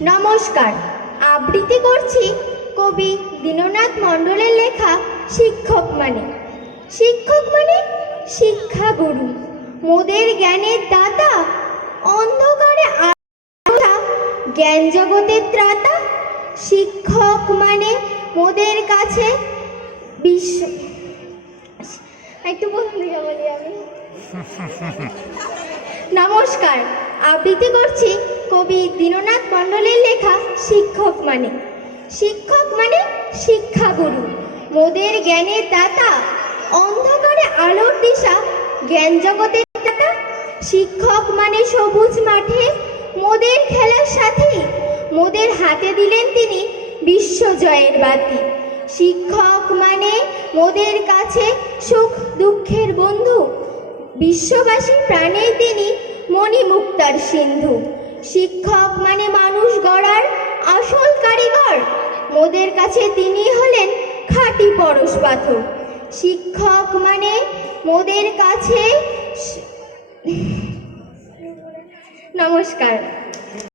নমস্কার। আবৃত্তি করছি কবি দীননাথ মণ্ডলের লেখা শিক্ষক মানে। শিক্ষক মানে শিক্ষা গুরু মোদের জ্ঞানের দাতা অন্ধকারে জ্ঞান জগতের ত্রাতা। শিক্ষক মানে মোদের কাছে বিশ্ব একটু বলি আমি। নমস্কার। আবৃত্তি করছি কবি দীননাথ মণ্ডলের লেখা শিক্ষক মানে। শিক্ষক মানে শিক্ষাগুরু। মোদের জ্ঞানের দাতা, অন্ধকারে আলোর দিশা, জ্ঞান জগতের দাতা। শিক্ষক মানে সবুজ মাঠে মোদের খেলার সাথে। মোদের হাতে দিলেন তিনি বিশ্বজয়ের বাতি। শিক্ষক মানে মোদের কাছে সুখ দুঃখের বন্ধু। বিশ্ববাসী প্রাণের তিনি মণিমুক্তার সিন্ধু। শিক্ষক মানে মানুষ গড়ার আসল কারিগর। মোদের কাছে তিনি হলেন খাঁটি পরশ পাথর। শিক্ষক মানে মোদের কাছে নমস্কার।